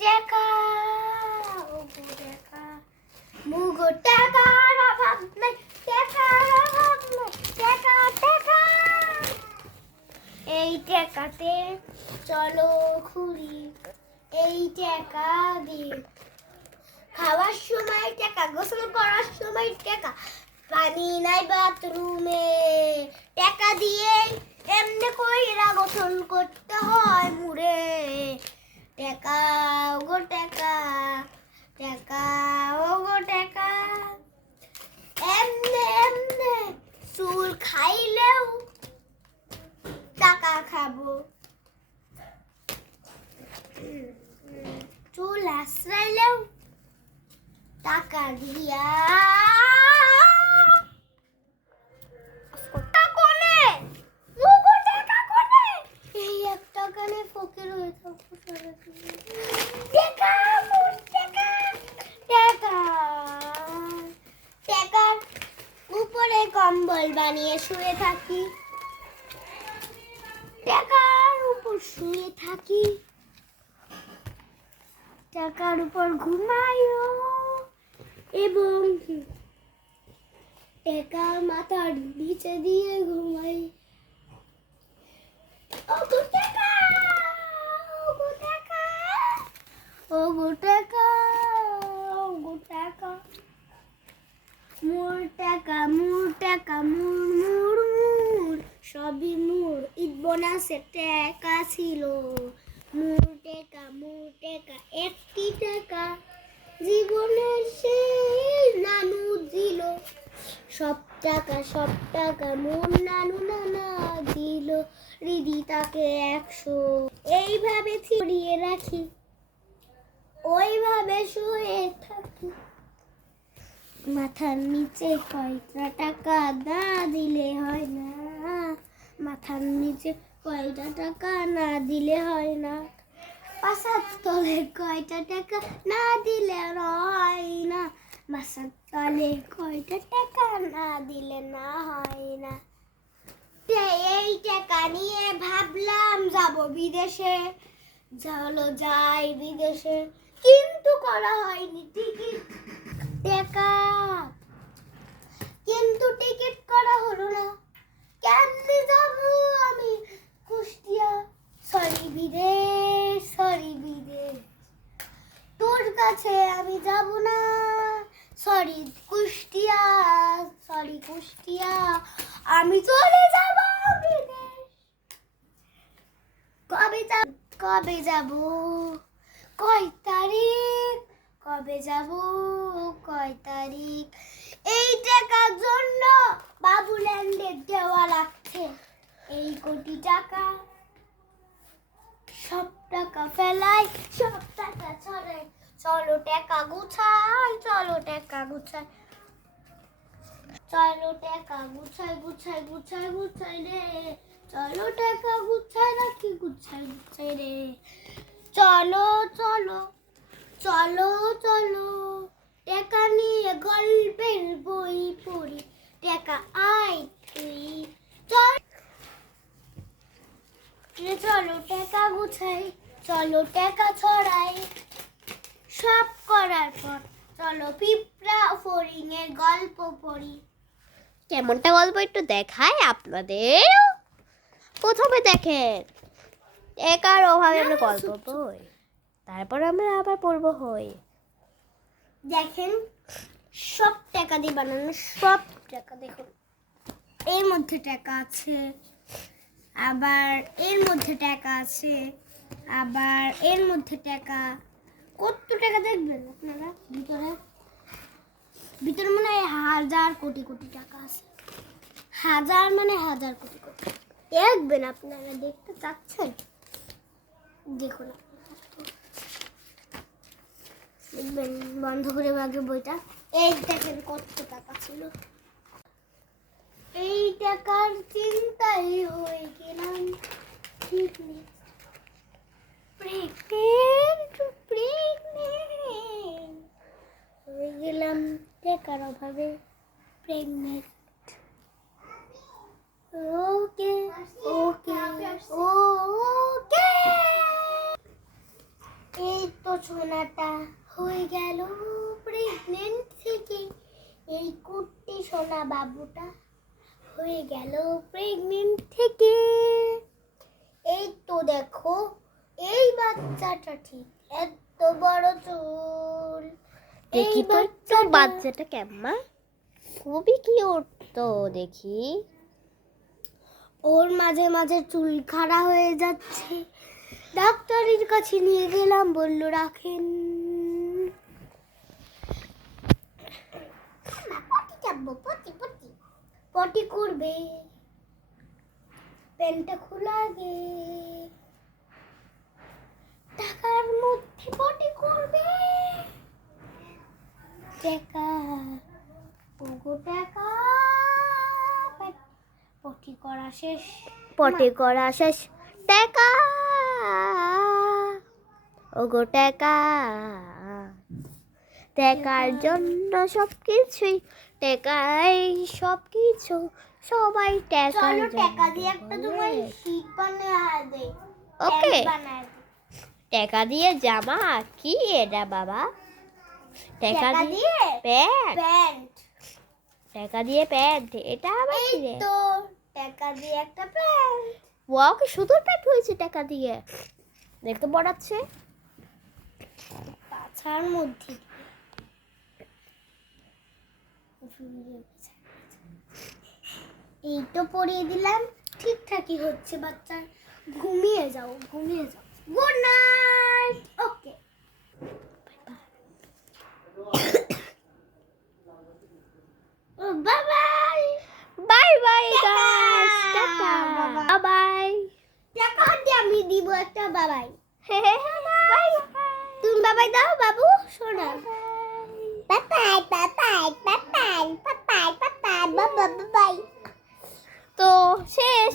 টাকা ওগো টাকা মুগো টাকার অভাব নাই টাকার অভাব নাই টাকা টাকা এই টাকাতে চলো ঘুরি এই টাকা দিয়ে খাওয়ার সময় টাকা গোসল করার সময় টাকা পানি নাই বাথরুমে টাকা দিয়ে এমনি কইরা গোসল করতে হয় মুড়ে টাকা ওগো টাকা টাকা ওগো টাকা এমনে এমনে চুল খাইলেও টাকা খাবো চুল আশ্রাইলেও টাকা দিয়া এই একটা গানে ফকির হয়ে থাকবো টাকা টাকা টাকার উপরে কম্বল বানিয়ে শুয়ে থাকি টাকার উপর শুয়ে থাকি টাকার উপর ঘুমাইও এবং টাকার মাথার নিচে দিয়ে ঘুমাই ওগো টাকা ওগো টাকা ওগো টাকা ওগো টাকা মোর টাকা মোর টাকা মোর মোর মোর সবই মোর ঈদ বোনাসে টাকা ছিল মোর টাকা একটি টাকা জীবনের শেষ নানু দিল সব টাকা মোর নানু নানা দিল রিদি তাকে 100 এইভাবে ছড়িয়ে রাখি ওইভাবে শুয়ে থাকি মাথার নিচে কয়টা টাকা না দিলে হয় না মাথার নিচে কয়টা টাকা না দিলে হয় না পাশার তলে কয়টা টাকা না দিলে হয় না বাসার তলে কয়টা টাকা না দিলে না হয় না এই টাকা নিয়ে ভাবলাম যাব বিদেশে চলো যাই বিদেশে কিন্তু করা হয়নি টিকিট টাকা কিন্তু টিকিট করা হলো না কেমনে যাব আমি কুষ্টিয়া সরি বিদেশ তোর কাছে আমি যাব না সরি কুষ্টিয়া আমি চলে যাব বিদেশ কবে যাব কয় তারিখ এই টাকার জন্য বাবুল্যান্ডের দেওয়া লাগছে এই কোটি টাকা সব টাকা ফেলাই সব টাকা ছড়াই চলো টাকা গুছাই চলো টাকা গুছাই রে চলো টাকা গুছাই রাখি গুছাই রে চলো টাকা নিয়ে গল্পের বই পড়ি টাকা আয় তুই চলো টাকা গুছাই চলো টাকা ছড়াই সব করার পর চলো পিঁপড়া ফড়িংয়ের গল্প পড়ি কেমনটা গল্প একটু দেখায় আপনাদের প্রথমে দেখেন একার অভাবে আমরা গল্প বই তারপর আমরা আবার পড়বো হই দেখেন সব টাকা দিয়ে বানানো সব টাকা দেখুন এর মধ্যে টাকা আছে আবার এর মধ্যে টাকা আছে আবার এর মধ্যে টাকা কত টাকা দেখবেন আপনারা ভিতরে মনে হয় 1000 কোটি কোটি টাকা আছে 1000 মানে 1000 কোটি কোটি দেখবেন আপনারা দেখতে চাচ্ছেন দেখুন দেখবেন বন্ধ করে আগে বইটা এই দেখেন কত টাকা ছিল এই টাকার চিন্তাই হয়ে গেলাম ঠিক নেই হয়ে গেলাম টাকার অভাবে প্রেগনেন্ট ওকে এই তো সোনাটা হয়ে গেল প্রেগনেন্ট থেকে, এই কুট্টি সোনা বাবুটা হয়ে গেল প্রেগনেন্ট থেকে। এই তো দেখো এই বাচ্চাটা ঠিক এত বড় চুল। দেখি তো একটু বাচ্চাটা কেমন, খুবই কিউট তো দেখি। ওর মাঝে মাঝে চুল খাড়া হয়ে যাচ্ছে, ডাক্তারের কাছে নিয়ে গেলাম, বলল রাখেন। পটি করবে, প্যান্টটা খোলা আগে, টাকার মধ্যে পটি করবে। টাকা ওগো টাকা, পটি করা শেষ, পটি করা শেষ, টাকা ওগো টাকা, টাকার জন্য সবকিছুই, টাকাই সবকিছু, সবাই টাকার চলো জন্য টাকা দিয়ে একটা তোমার বলে। শীট বানায় দে। ওকে, প্যান্ট বানায় দে। টাকা দিয়ে জামা কি এটা বাবা? টাকা টাকা দিয়ে দিয়ে প্যান্ট, প্যান্ট, টাকা দিয়ে প্যান্ট, এটা আবার এই কি রে? তো টাকা দিয়ে একটা প্যান্ট। ওয়াও, কি সুন্দর প্যান্ট হয়েছে টাকা দিয়ে, দেখতে পড়াচ্ছে। পাছার মধ্যে এই তো পরিয়ে দিলাম, ঠিকঠাকই হচ্ছে বাচ্চা। ঘুমিয়ে যাও, ঘুমিয়ে যাও। Good night. Okay, bye bye. Bye bye tata. Guys, tata, বাবা। বাই টাকা দিয়ে আমি দিব একটা বাবাই। বাই। তুমি বাবাই দাও বাবু, শোনা। বাবাই বাবাই বাবাই বাবাই বাবাই বাবাই বাবাই। তো শেষ।